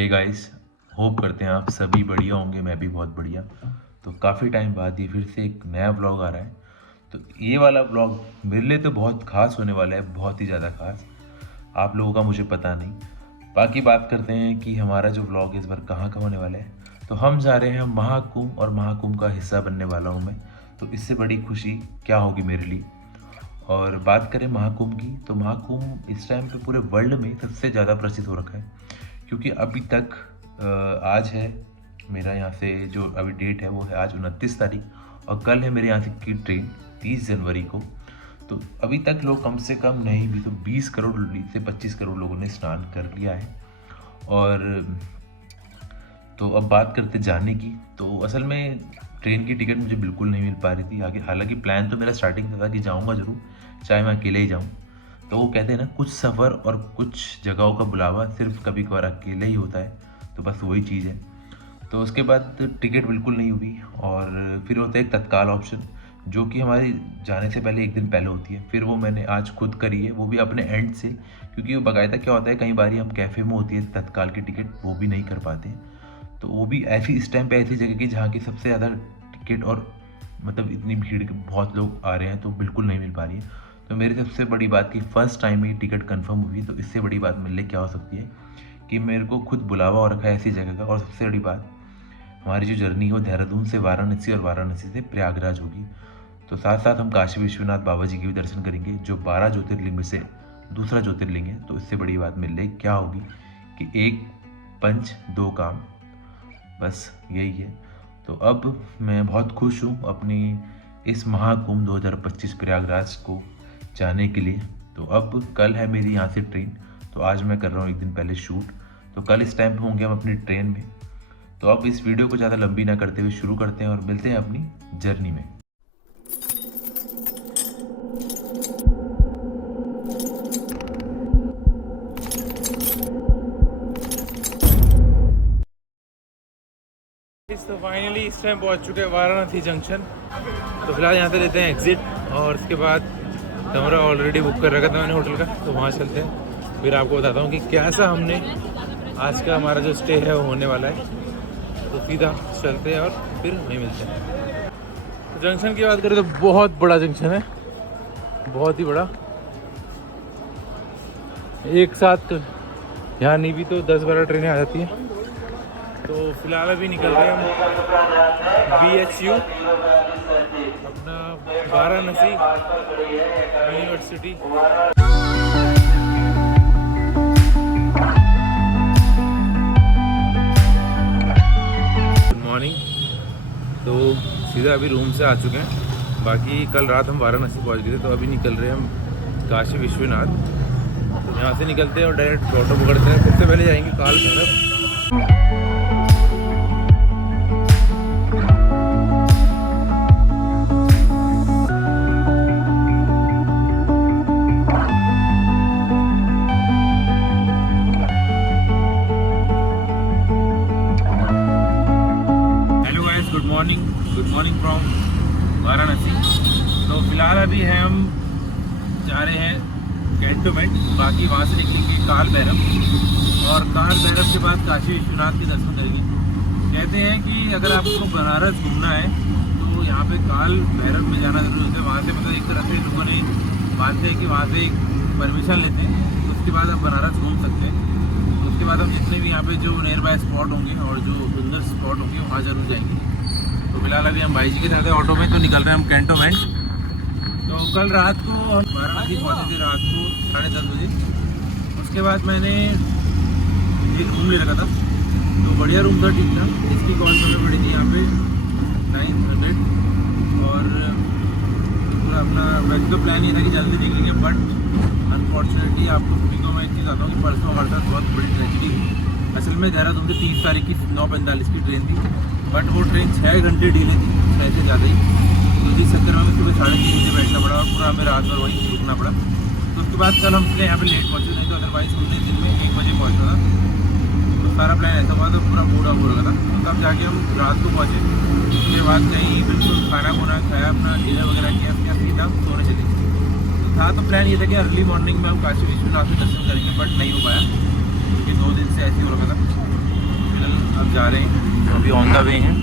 Hey guys, hope करते हैं आप सभी बढ़िया होंगे। मैं भी बहुत बढ़िया। तो काफ़ी टाइम बाद ये फिर से एक नया व्लॉग आ रहा है। तो ये वाला व्लॉग मेरे लिए तो बहुत खास होने वाला है, बहुत ही ज़्यादा खास। आप लोगों का मुझे पता नहीं। बाकी बात करते हैं कि हमारा जो व्लॉग इस बार कहाँ का होने वाला है। तो हम जा रहे हैं महाकुंभ, और महाकुंभ का हिस्सा बनने वाला हूँ मैं। तो इससे बड़ी खुशी क्या होगी मेरे लिए। और बात करें महाकुंभ की, तो महाकुंभ इस टाइम पे पूरे वर्ल्ड में सबसे ज़्यादा प्रसिद्ध हो रखा है। क्योंकि अभी तक आज है मेरा यहाँ से जो अभी डेट है वो है आज 29 तारीख, और कल है मेरे यहाँ से की ट्रेन 30 जनवरी को। तो अभी तक लोग कम से कम नहीं भी तो 20 करोड़ से 25 करोड़ लोगों ने स्नान कर लिया है। और तो अब बात करते जाने की, तो असल में ट्रेन की टिकट मुझे बिल्कुल नहीं मिल पा रही थी आगे। हालांकि प्लान तो मेरा स्टार्टिंग से था कि जाऊँगा ज़रूर, चाहे मैं अकेले ही जाऊँ। तो वो कहते हैं ना, कुछ सफ़र और कुछ जगहों का बुलावा सिर्फ कभी कभार अकेले ही होता है। तो बस वही चीज़ है। तो उसके बाद टिकट बिल्कुल नहीं हुई, और फिर होता है एक तत्काल ऑप्शन, जो कि हमारी जाने से पहले एक दिन पहले होती है। फिर वो मैंने आज खुद करी है, वो भी अपने एंड से। क्योंकि वो बाकायदा क्या होता है, कई बार हम कैफ़े में होती है तत्काल की टिकट, वो भी नहीं कर पाते हैं। तो वो भी ऐसी इस टाइम पे ऐसी जगह की जहाँ की सबसे ज़्यादा टिकट, और मतलब इतनी भीड़ के बहुत लोग आ रहे हैं, तो बिल्कुल नहीं मिल पा रही है। तो मेरी सबसे बड़ी बात कि फ़र्स्ट टाइम ही टिकट कंफर्म हुई। तो इससे बड़ी बात मेरे लिए क्या हो सकती है कि मेरे को खुद बुलावा हो रखा है ऐसी जगह का। और सबसे बड़ी बात, हमारी जो जर्नी है वो देहरादून से वाराणसी और वाराणसी से प्रयागराज होगी। तो साथ साथ हम काशी विश्वनाथ बाबा जी के भी दर्शन करेंगे, जो 12 ज्योतिर्लिंग में से दूसरा ज्योतिर्लिंग है। तो इससे बड़ी बात मेरे लिए क्या होगी कि एक पंच दो काम, बस यही है। तो अब मैं बहुत खुश हूँ अपनी इस महाकुंभ 2025 प्रयागराज को जाने के लिए। तो अब कल है मेरी यहाँ से ट्रेन। तो आज मैं कर रहा हूँ एक दिन पहले शूट। तो कल इस टाइम पे होंगे हम अपनी ट्रेन में। तो अब इस वीडियो को ज़्यादा लंबी ना करते हुए शुरू करते हैं और मिलते हैं अपनी जर्नी में। तो फाइनली इस टाइम पहुंच चुके हैं वाराणसी जंक्शन। तो फिलहाल यहाँ से लेते हैं एग्जिट, और उसके बाद कमरा ऑलरेडी बुक कर रखा था मैंने होटल का, तो वहाँ चलते हैं। फिर आपको बताता हूँ कि कैसा हमने आज का हमारा जो स्टे है वो होने वाला है। तो सीधा चलते हैं और फिर वहीं मिलते हैं। तो जंक्शन की बात करें तो बहुत बड़ा जंक्शन है, बहुत ही बड़ा। एक साथ यहाँ नहीं भी तो 10-12 ट्रेनें आ जाती हैं। तो फिलहाल अभी निकल रहे हैं हम BHU, अपना वाराणसी यूनिवर्सिटी। Good morning. तो सीधा अभी रूम से आ चुके हैं। बाकी कल रात हम वाराणसी पहुंच गए थे, तो अभी निकल रहे हैं हम काशी विश्वनाथ। तो यहाँ से निकलते हैं और डायरेक्ट ऑटो पकड़ते हैं। सबसे पहले जाएंगे काल Bhairav. Good morning from Varanasi. तो फिलहाल अभी है हम जा रहे हैं कैंटोनमेंट। बाकी वहाँ से निकलेंगे काल भैरव, और काल भैरव के बाद काशी विश्वनाथ के दर्शन करेंगे। कहते हैं कि अगर आपको बनारस घूमना है तो यहाँ पे काल भैरव में जाना जरूरी होता है। वहाँ से मतलब एक तरह से लोगों ने मानते हैं कि वहाँ से एक परमिशन लेते हैं, उसके बाद आप बनारस घूम सकते हैं। उसके बाद हम जितने भी यहाँ पे जो नियर बाय स्पॉट होंगे और जो सुंदर स्पॉट होंगे वहाँ जरूर जाएंगे। तो फिलहाल अभी हम भाई जी के साथ हैं ऑटो में, तो निकल रहे हैं हम कैंटोनमेंट। तो कल रात को हम वाराणसी पहुँचे थे रात को 10:30 बजे। उसके बाद मैंने एक रूम ले रखा था, तो बढ़िया रूम था, ठीक था। इसकी कॉस्ट हमें पड़ी थी यहाँ पे 900। और पूरा अपना वैसे तो प्लान ये था कि जल्दी निकलेंगे, बट अनफॉर्चुनेटली आपको सभी को मैं एक चीज़ आता हूँ कि परसों हमारे साथ बहुत बड़ी ट्रेजिडी हुई। असल में देहरादून से 30 तारीख की 9:45 की ट्रेन थी, बट वो ट्रेन 6 घंटे डिले थी, ऐसे ज़्यादा ही। तो इस चक्कर में सुबह 3:30 बजे बैठना पड़ा और पूरा हमें रात भर वहीं रुकना पड़ा। तो उसके बाद कल हम इसलिए यहाँ पे लेट पहुँचे, नहीं तो अदरवाइज हमने दिन में 1 बजे पहुँचना था। तो सारा प्लान ऐसा हुआ, तो पूरा मूड ऑफ हो रखा था। तो तब जाके हम रात को पहुँचे। उसके बाद कहीं बिल्कुल खाना खुना खाया, अपना डिनर वगैरह किया, उसके बाद सीधा सोने चले। तो था तो प्लान ये था कि अर्ली मॉर्निंग में हम काशी विश्वनाथ के दर्शन करेंगे, बट नहीं हो पाया क्योंकि 2 दिन से ऐसे ही हो रखा था। अब जा रहे हैं, तो अभी ऑन द वे हैं।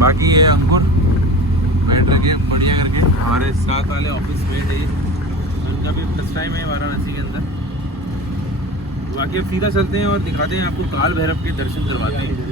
बाकी ये अंकुर बैठ रखे बढ़िया करके, हमारे साथ वाले ऑफिस मेट है, उनका भी फर्स्ट टाइम है वाराणसी के अंदर। बाकी अब सीधा चलते हैं और दिखाते हैं आपको, काल भैरव के दर्शन करवाते हैं।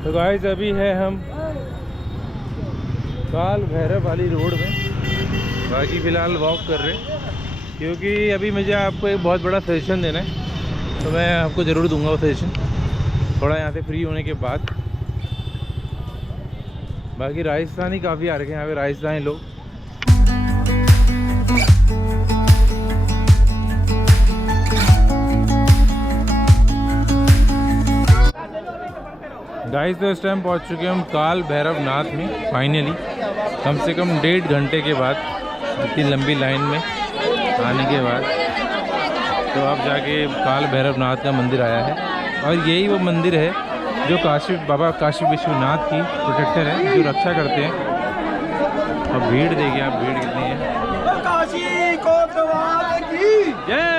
तो गाइस अभी है हम काल भैरव वाली रोड में, बाकी फ़िलहाल वॉक कर रहे हैं क्योंकि अभी मुझे आपको एक बहुत बड़ा सजेशन देना है, तो मैं आपको ज़रूर दूंगा वो सजेशन थोड़ा यहाँ से फ्री होने के बाद। बाकी राजस्थानी काफ़ी आ रखे हैं यहाँ पे, राजस्थानी लोग। गाइस तो इस टाइम पहुंच चुके हैं हम काल भैरव नाथ में फाइनली, कम से कम 1.5 घंटे के बाद, इतनी लंबी लाइन में आने के बाद तो अब जाके काल भैरव नाथ का मंदिर आया है। और यही वो मंदिर है जो बाबा काशी विश्वनाथ की प्रोटेक्टर है, जो रक्षा करते हैं। और भीड़ देखिए आप, भीड़ कितनी है। काशी कोतवाल की जय।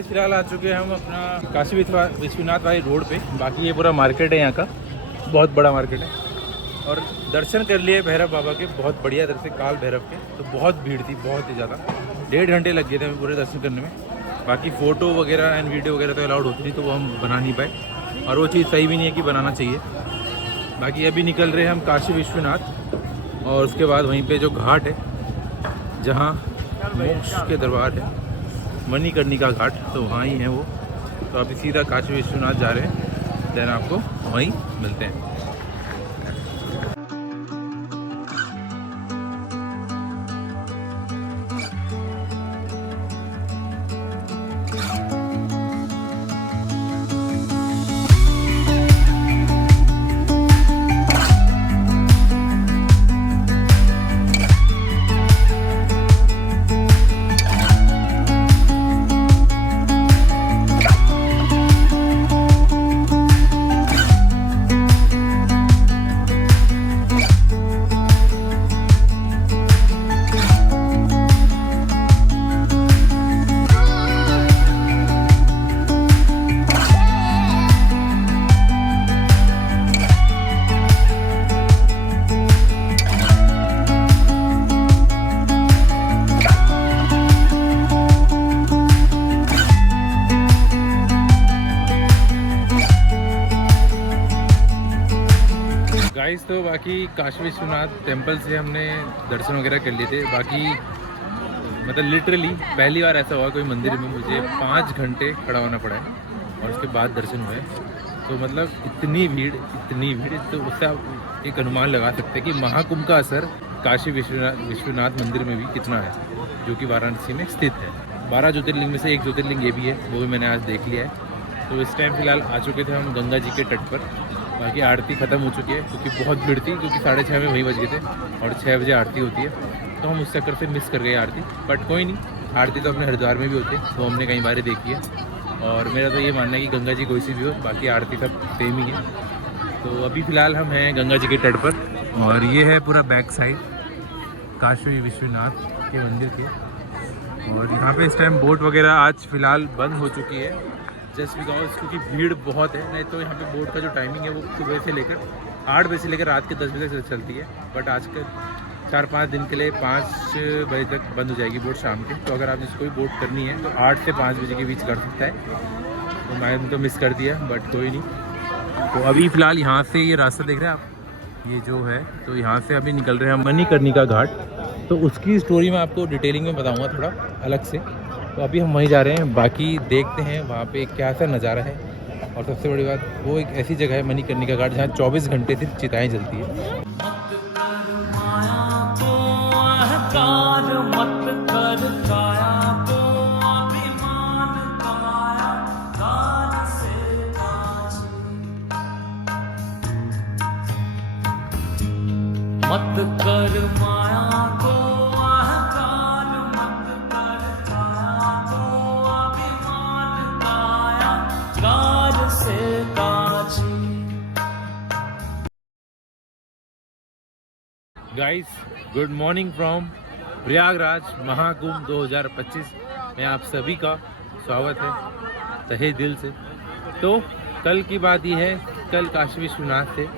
फिलहाल आ चुके हैं हम अपना काशी विश्वनाथ वाली रोड पे। बाकी ये पूरा मार्केट है यहाँ का, बहुत बड़ा मार्केट है। और दर्शन कर लिए भैरव बाबा के बहुत बढ़िया तरह से, काल भैरव के। तो बहुत भीड़ थी, बहुत ही ज़्यादा, 1.5 घंटे लग गए थे हमें पूरे दर्शन करने में। बाकी फ़ोटो वगैरह एंड वीडियो वगैरह तो अलाउड होती नहीं, तो वो हम बना नहीं पाए, और वो चीज़ सही भी नहीं है कि बनाना चाहिए। बाकी अभी निकल रहे हैं हम काशी विश्वनाथ, और उसके बाद वहीं पे जो घाट है जहाँ मोक्ष के दरबार है, मणिकर्णिका घाट, तो वहाँ ही है वो। तो अभी सीधा काशी विश्वनाथ जा रहे हैं, देन आपको वहीं मिलते हैं। गाइस तो बाकी काशी विश्वनाथ टेम्पल से हमने दर्शन वगैरह कर लिए थे। बाकी मतलब लिटरली पहली बार ऐसा हुआ कोई मंदिर में मुझे 5 घंटे खड़ा होना पड़ा है, और उसके बाद दर्शन हुए। तो मतलब इतनी भीड़, तो उससे आप एक अनुमान लगा सकते हैं कि महाकुंभ का असर काशी विश्वनाथ मंदिर में भी कितना है, जो कि वाराणसी में स्थित है। 12 ज्योतिर्लिंग में से एक ज्योतिर्लिंग ये भी है, वो भी मैंने आज देख लिया है। तो इस टाइम फ़िलहाल आ चुके थे हम गंगा जी के तट पर। बाकी आरती ख़त्म हो चुकी है क्योंकि बहुत भीड़ थी, क्योंकि 6:30 में वहीं बज गए थे, और 6 बजे आरती होती है, तो हम उस चक्कर से मिस कर गए आरती। बट कोई नहीं, आरती तो अपने हरिद्वार में भी होती है, तो हमने कई बार देखी है। और मेरा तो ये मानना है कि गंगा जी कोई सी भी हो, बाकी आरती सब सेम ही है। तो अभी फ़िलहाल हम हैं गंगा जी के तट पर, और ये है पूरा बैक साइड काशी विश्वनाथ के मंदिर के। और यहाँ पे इस टाइम बोट वगैरह आज फ़िलहाल बंद हो चुकी है, जस्ट बिकॉज क्योंकि भीड़ बहुत है। नहीं तो यहाँ पे बोट का जो टाइमिंग है वो सुबह से लेकर 8 बजे से लेकर रात के 10 बजे तक चलती है। बट आज के 4-5 दिन के लिए 5 बजे तक बंद हो जाएगी बोट शाम के। तो अगर आप जिसको भी बोट करनी है तो 8 से 5 बजे के बीच कर सकता है। तो मैंने तो मिस कर दिया, बट कोई नहीं। तो अभी फ़िलहाल यहाँ से ये रास्ता देख रहे हैं आप, ये जो है, तो यहाँ से अभी निकल रहे हैं मणिकर्णिका घाट। तो उसकी स्टोरी मैं आपको डिटेलिंग में बताऊँगा थोड़ा अलग से। तो अभी हम वहीं जा रहे हैं, बाकी देखते हैं वहाँ पे क्या सा नज़ारा है। और सबसे बड़ी बात, वो एक ऐसी जगह है मणिकर्णिका घाट जहाँ 24 घंटे सिर्फ चिताएँ जलती है। मत कर काया मत कर माया को अहंकार मत कर छाया को अभिमान काया कार से Kachhi. Guys good morning from Prayagraj Mahakumbh 2025 में आप सभी का स्वागत है तहे दिल से। तो कल की बात ये है, कल काशी विश्वनाथ से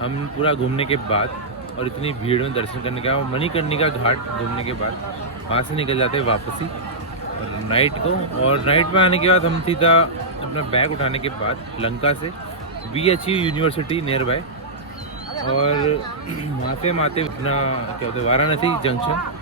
हम पूरा घूमने के बाद और इतनी भीड़ में दर्शन करने का, मणिकर्णिका घाट घूमने के बाद वहाँ से निकल जाते हैं वापसी नाइट को। और नाइट में आने के बाद हम सीधा अपना बैग उठाने के बाद लंका से BHU यूनिवर्सिटी नियर बाय, और वहाँ से हम आते अपना क्या होता है वाराणसी जंक्शन।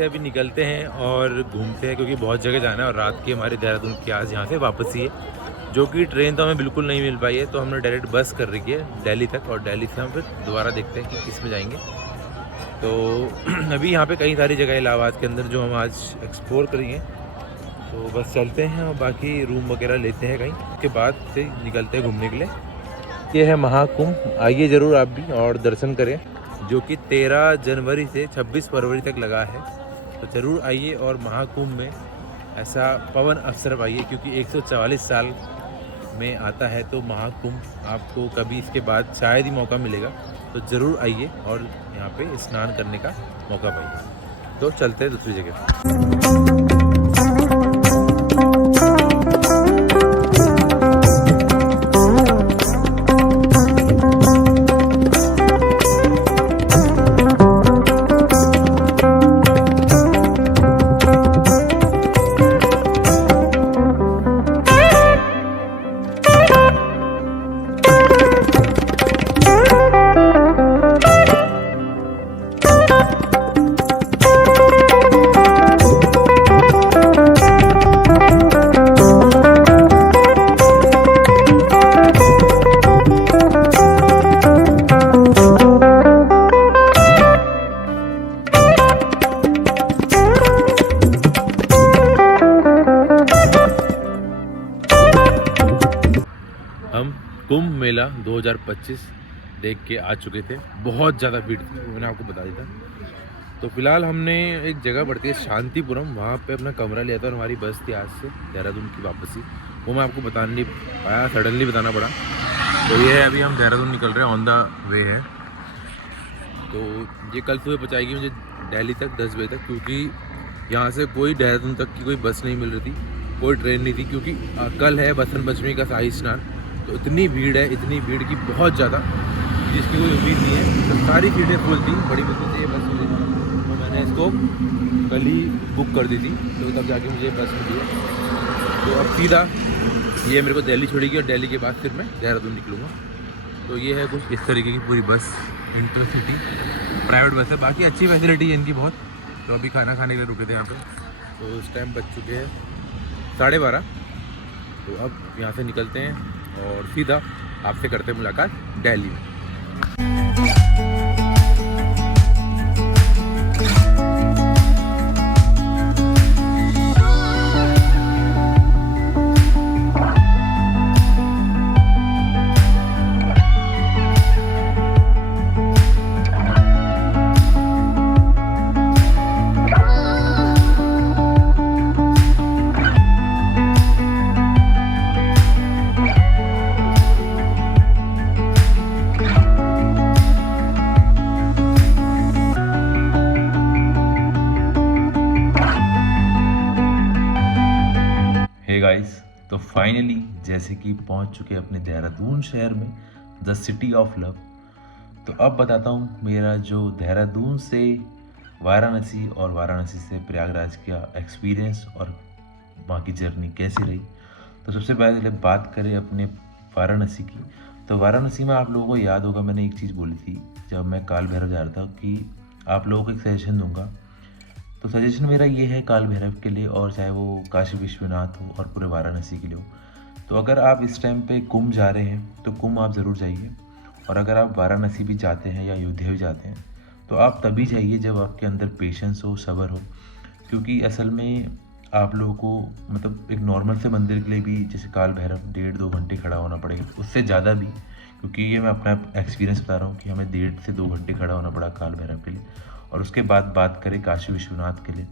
अभी निकलते हैं और घूमते हैं क्योंकि बहुत जगह जाना है, और रात की हमारे देहरादून की आज यहाँ से वापसी है, जो कि ट्रेन तो हमें बिल्कुल नहीं मिल पाई है। तो हमने डायरेक्ट बस कर रखी है दिल्ली तक, और दिल्ली से हम फिर दोबारा देखते हैं कि किस में जाएंगे। तो अभी यहाँ पे कई सारी जगह इलाहाबाद के अंदर जो हम आज एक्सप्लोर करेंगे, तो बस चलते हैं और बाकी रूम वगैरह लेते हैं कहीं, उसके बाद से निकलते हैं घूमने के लिए। ये है महाकुंभ, आइए ज़रूर आप भी और दर्शन करें, जो कि 13 जनवरी से 26 फरवरी तक लगा है। तो ज़रूर आइए और महाकुंभ में ऐसा पवन अवसर पाइए, क्योंकि 144 साल में आता है। तो महाकुंभ आपको कभी इसके बाद शायद ही मौका मिलेगा, तो ज़रूर आइए और यहाँ पे स्नान करने का मौका पाइए। तो चलते हैं दूसरी जगह। हम कुंभ मेला 2025 देख के आ चुके थे। बहुत ज़्यादा भीड़ थी, मैंने आपको बता दिया था। तो फिलहाल हमने एक जगह पड़ती है शांतिपुरम, वहाँ पे अपना कमरा लिया था, और हमारी बस थी आज से देहरादून की वापसी। वो मैं आपको बता नहीं पाया, सडनली बताना पड़ा। तो ये है, अभी हम देहरादून निकल रहे हैं, ऑन द वे है। तो ये कल सुबह पहुँचाएगी मुझे दिल्ली तक 10 बजे तक, क्योंकि यहाँ से कोई देहरादून तक की कोई बस नहीं मिल रही थी, कोई ट्रेन नहीं थी, क्योंकि कल है बसंत पंचमी का शाही स्नान। तो इतनी भीड़ है, इतनी भीड़ की बहुत ज़्यादा, जिसकी कोई उम्मीद नहीं है। तो सारी सीटें फुल थी, बड़ी मुश्किल से ये बस मिली, तो मैंने इसको कल ही बुक कर दी थी, तो तब जाके मुझे बस मिली है। तो अब सीधा ये मेरे को दिल्ली छोड़ेगी और दिल्ली के बाद फिर मैं देहरादून निकलूँगा। तो ये है कुछ इस तरीके की पूरी बस, इंटरसिटी प्राइवेट बस है। बाकी अच्छी फैसिलिटी है इनकी बहुत। तो अभी खाना खाने के लिए रुके थे यहाँ पे, तो उस टाइम बज चुके हैं 12:30। तो अब यहाँ से निकलते हैं और सीधा आपसे करते हैं मुलाकात दिल्ली में। गाइस, तो फाइनली जैसे कि पहुंच चुके अपने देहरादून शहर में, द सिटी ऑफ लव। तो अब बताता हूं मेरा जो देहरादून से वाराणसी और वाराणसी से प्रयागराज का एक्सपीरियंस और वहाँ की जर्नी कैसी रही। तो सबसे पहले बात करें अपने वाराणसी की। तो वाराणसी में आप लोगों को याद होगा मैंने एक चीज़ बोली थी जब मैं काल भैरव जा रहा था कि आप लोगों को एक सजेशन दूंगा। तो सजेशन मेरा ये है काल भैरव के लिए, और चाहे वो काशी विश्वनाथ हो और पूरे वाराणसी के लिए हो। तो अगर आप इस टाइम पे कुंभ जा रहे हैं तो कुंभ आप ज़रूर जाइए, और अगर आप वाराणसी भी जाते हैं या अयोध्या भी जाते हैं तो आप तभी जाइए जब आपके अंदर पेशेंस हो, सब्र हो। क्योंकि असल में आप लोगों को मतलब एक नॉर्मल से मंदिर के लिए भी जैसे काल भैरव 1.5-2 घंटे खड़ा होना पड़ेगा, उससे ज़्यादा भी, क्योंकि ये मैं अपना एक्सपीरियंस बता रहा हूँ कि हमें 1.5 से 2 घंटे खड़ा होना पड़ा काल भैरव के लिए। और उसके बाद बात करें काशी विश्वनाथ के लिए,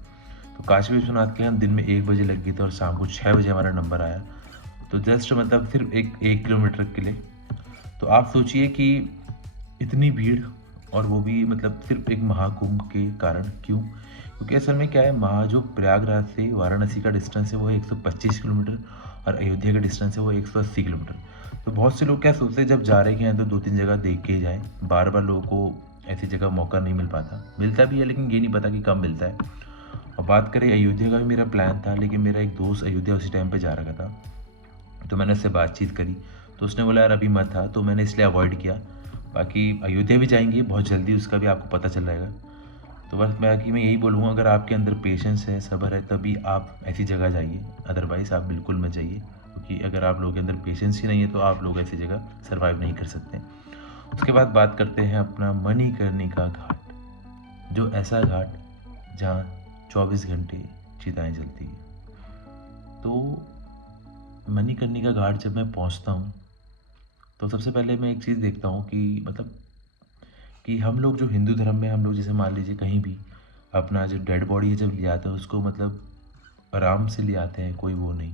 तो काशी विश्वनाथ के हम दिन में 1 बजे लग गई थी और शाम को 6 बजे हमारा नंबर आया। तो जस्ट मतलब सिर्फ 1 किलोमीटर के लिए। तो आप सोचिए कि इतनी भीड़, और वो भी मतलब सिर्फ एक महाकुंभ के कारण। क्यों? क्योंकि असल में क्या है, जो प्रयागराज से वाराणसी का डिस्टेंस है वो है 125 किलोमीटर और अयोध्या का डिस्टेंस है वो 180 किलोमीटर। तो बहुत से लोग क्या सोचते हैं जब जा रहे हैं तो 2-3 जगह देख के जाएँ। बार बार लोगों को ऐसी जगह मौका नहीं मिल पाता, मिलता भी है लेकिन ये नहीं पता कि कब मिलता है। और बात करें अयोध्या का भी मेरा प्लान था, लेकिन मेरा एक दोस्त अयोध्या उसी टाइम पे जा रहा था, तो मैंने उससे बातचीत करी तो उसने बोला यार अभी मत था, तो मैंने इसलिए अवॉइड किया। बाकी अयोध्या भी जाएंगे बहुत जल्दी, उसका भी आपको पता चल जाएगा। तो बस मैं यही बोलूँगा, अगर आपके अंदर पेशेंस है, सब्र है, तभी आप ऐसी जगह जाइए, अदरवाइज़ आप बिल्कुल मत जाइए। क्योंकि अगर आप लोगों के अंदर पेशेंस ही नहीं है तो आप लोग ऐसी जगह सर्वाइव नहीं कर सकते। उसके बाद बात करते हैं अपना मणिकर्णिका घाट, जो ऐसा घाट जहाँ 24 घंटे चिताएँ जलती हैं। तो मणिकर्णिका घाट जब मैं पहुँचता हूँ तो सबसे पहले मैं एक चीज़ देखता हूँ कि मतलब कि हम लोग जो हिंदू धर्म में हम लोग जैसे मान लीजिए कहीं भी अपना जो डेड बॉडी है जब ले आते हैं उसको मतलब आराम से ले आते हैं, कोई वो नहीं,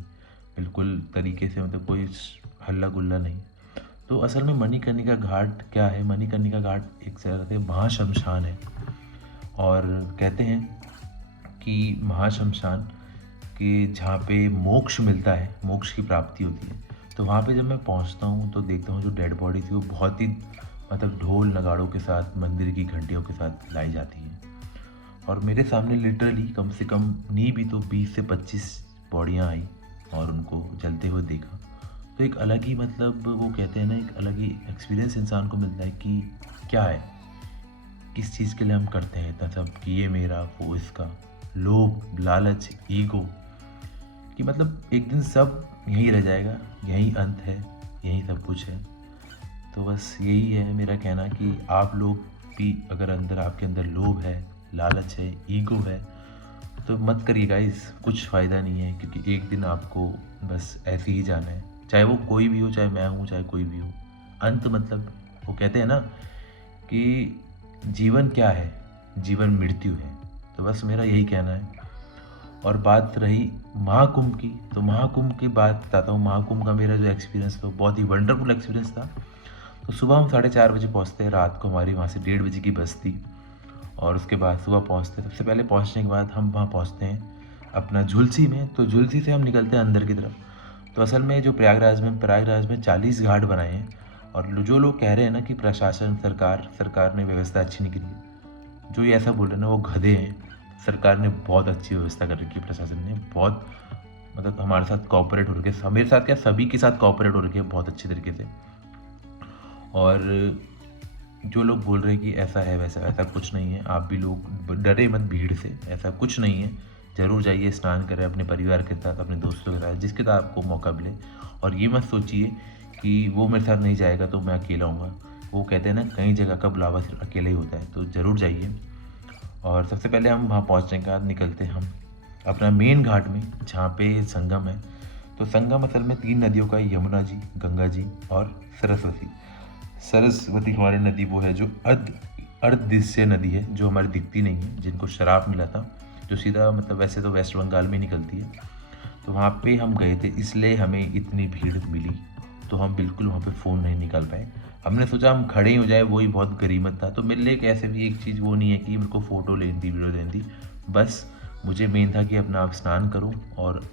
बिल्कुल तरीके से, मतलब कोई हल्ला गुल्ला नहीं। तो असल में मणिकर्णिका घाट क्या है, मणिकर्णिका घाट एक तरह से महाशमशान है, और कहते हैं कि महाशमशान के जहाँ पे मोक्ष मिलता है, मोक्ष की प्राप्ति होती है। तो वहाँ पे जब मैं पहुँचता हूँ तो देखता हूँ जो डेड बॉडी थी वो बहुत ही मतलब ढोल नगाड़ों के साथ, मंदिर की घंटियों के साथ लाई जाती है। और मेरे सामने लिटरली कम से कम नहीं भी तो 20 से 25 बॉडियाँ आई और उनको जलते हुए देखा। तो एक अलग ही मतलब वो कहते हैं ना, एक अलग ही एक्सपीरियंस इंसान को मिलता है कि क्या है, किस चीज़ के लिए हम करते हैं इतना सब, कि ये मेरा, वो इसका, लोभ, लालच, ईगो, कि मतलब एक दिन सब यहीं रह जाएगा, यही अंत है, यही सब कुछ है। तो बस यही है मेरा कहना कि आप लोग भी अगर अंदर आपके अंदर लोभ है, लालच है, ईगो है, तो मत करिए गाइस, कुछ फ़ायदा नहीं है। क्योंकि एक दिन आपको बस ऐसे ही जाना है, चाहे वो कोई भी हो, चाहे मैं हूँ, चाहे कोई भी हो। अंत मतलब वो कहते हैं ना कि जीवन क्या है, जीवन मृत्यु है। तो बस मेरा यही कहना है। और बात रही महाकुंभ की, तो महाकुंभ की बात बताता हूँ। महाकुंभ का मेरा जो एक्सपीरियंस था बहुत ही वंडरफुल एक्सपीरियंस था। तो सुबह हम 4:30 बजे पहुँचते हैं, रात को हमारी वहाँ से 1:30 बजे की बस थी, और उसके बाद सुबह पहुँचते, सबसे पहले पहुँचने के बाद हम वहाँ पहुँचते हैं अपना झुलसी में। तो झुलसी से हम निकलते हैं अंदर की तरफ। तो असल में जो प्रयागराज में 40 घाट बनाए हैं, और जो लोग कह रहे हैं ना कि प्रशासन सरकार ने व्यवस्था अच्छी नहीं करी है, जो ये ऐसा बोल रहे हैं ना वो गधे हैं। सरकार ने बहुत अच्छी व्यवस्था कर रखी है, प्रशासन ने बहुत मतलब हमारे साथ कोऑपरेट हो रखे, मेरे साथ क्या सभी के साथ कोऑपरेट हो रखे हैं बहुत अच्छे तरीके से। और जो लोग बोल रहे हैं कि ऐसा है वैसा, ऐसा कुछ नहीं है। आप भी लोग डरे मत भीड़ से, ऐसा कुछ नहीं है। ज़रूर जाइए, स्नान करें अपने परिवार के साथ, अपने दोस्तों के साथ, जिसके साथ आपको मौका मिले। और ये मत सोचिए कि वो मेरे साथ नहीं जाएगा तो मैं अकेला हूँगा। वो कहते हैं ना कई जगह का बुलावा सिर्फ अकेले ही होता है, तो ज़रूर जाइए। और सबसे पहले हम वहाँ पहुँचने के बाद निकलते हम अपना मेन घाट में, जहाँ पे संगम है। तो संगम असल में 3 नदियों का है, यमुना जी, गंगा जी और सरस्वती। सरस्वती हमारी नदी वो है जो अर्धदिशीय नदी है, जो हमारी दिखती नहीं है, जिनको श्राप मिला था, जो सीधा मतलब वैसे तो वेस्ट बंगाल में निकलती है। तो वहाँ पे हम गए थे, इसलिए हमें इतनी भीड़ मिली। तो हम बिल्कुल वहाँ पे फ़ोन नहीं निकाल पाए। हमने सोचा हम खड़े ही हो जाए, वही बहुत गरीमत था। तो मेरे लिए एक ऐसे भी एक चीज़ वो नहीं है कि मेरे को फ़ोटो लेनी थी, वीडियो लेनी थी। बस मुझे मेन था कि अपना आप स्नान करूँ और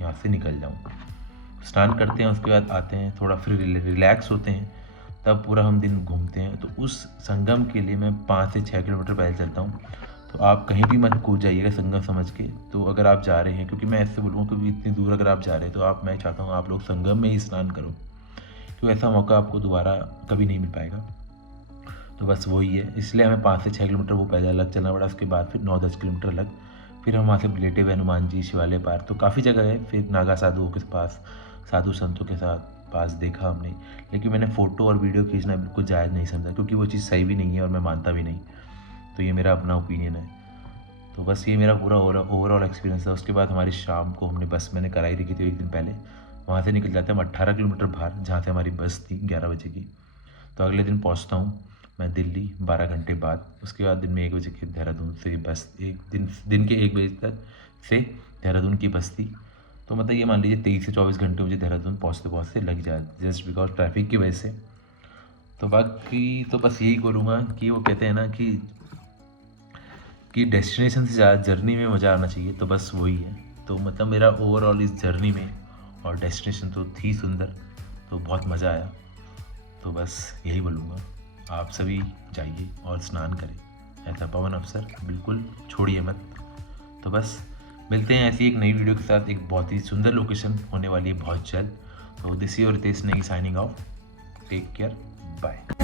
यहाँ से निकल जाऊँ। स्नान करते हैं, उसके बाद आते हैं, थोड़ा फिर रिलैक्स होते हैं, तब पूरा हम दिन घूमते हैं। तो उस संगम के लिए मैं 5 से 6 किलोमीटर पैदल चलता हूँ। तो आप कहीं भी मत कूद जाइएगा संगम समझ के। तो अगर आप जा रहे हैं, क्योंकि मैं ऐसे बोलूँगा क्योंकि इतनी दूर अगर आप जा रहे हैं तो मैं चाहता हूँ आप लोग संगम में ही स्नान करो, क्योंकि ऐसा मौका आपको दोबारा कभी नहीं मिल पाएगा। तो बस वही है, इसलिए हमें 5 से 6 किलोमीटर वो पैदल अलग चलना पड़ा। उसके बाद फिर 9-10 किलोमीटर अलग, फिर हम वहाँ से लेटे हुए हनुमान जी, शिवालय पार्क, तो काफ़ी जगह है। फिर नागा साधुओं के पास, साधु संतों के पास देखा हमने। लेकिन मैंने फ़ोटो और वीडियो खींचना बिल्कुल जायज़ नहीं समझा, क्योंकि वो चीज़ सही भी नहीं है और मैं मानता भी नहीं। तो ये मेरा अपना ओपिनियन है। तो बस ये मेरा पूरा ओवरऑल एक्सपीरियंस है। उसके बाद हमारी शाम को हमने बस मैंने कराई रखी थी एक दिन पहले, वहाँ से निकल जाते हैं हम 18 किलोमीटर बाहर, जहाँ से हमारी बस थी 11 बजे की। तो अगले दिन पहुँचता हूँ मैं दिल्ली 12 घंटे बाद। उसके बाद दिन में 1 बजे की देहरादून से बस, एक दिन के 1 बजे तक से देहरादून की बस थी। तो मतलब ये मान लीजिए 23 से 24 घंटे मुझे देहरादून पहुँचते लग जाए, जस्ट बिकॉज ट्रैफिक की वजह से। तो बाकी तो बस यही बोलूँगा कि वो कहते हैं ना कि डेस्टिनेशन से ज़्यादा जर्नी में मज़ा आना चाहिए, तो बस वही है। तो मतलब मेरा ओवरऑल इस जर्नी में, और डेस्टिनेशन तो थी सुंदर, तो बहुत मज़ा आया। तो बस यही बोलूँगा, आप सभी जाइए और स्नान करें, ऐसा पावन अवसर बिल्कुल छोड़िए मत। तो बस मिलते हैं ऐसी एक नई वीडियो के साथ, एक बहुत ही सुंदर लोकेशन होने वाली है बहुत जल्द। तो this is your Ritesh Negi signing off. Take care, bye.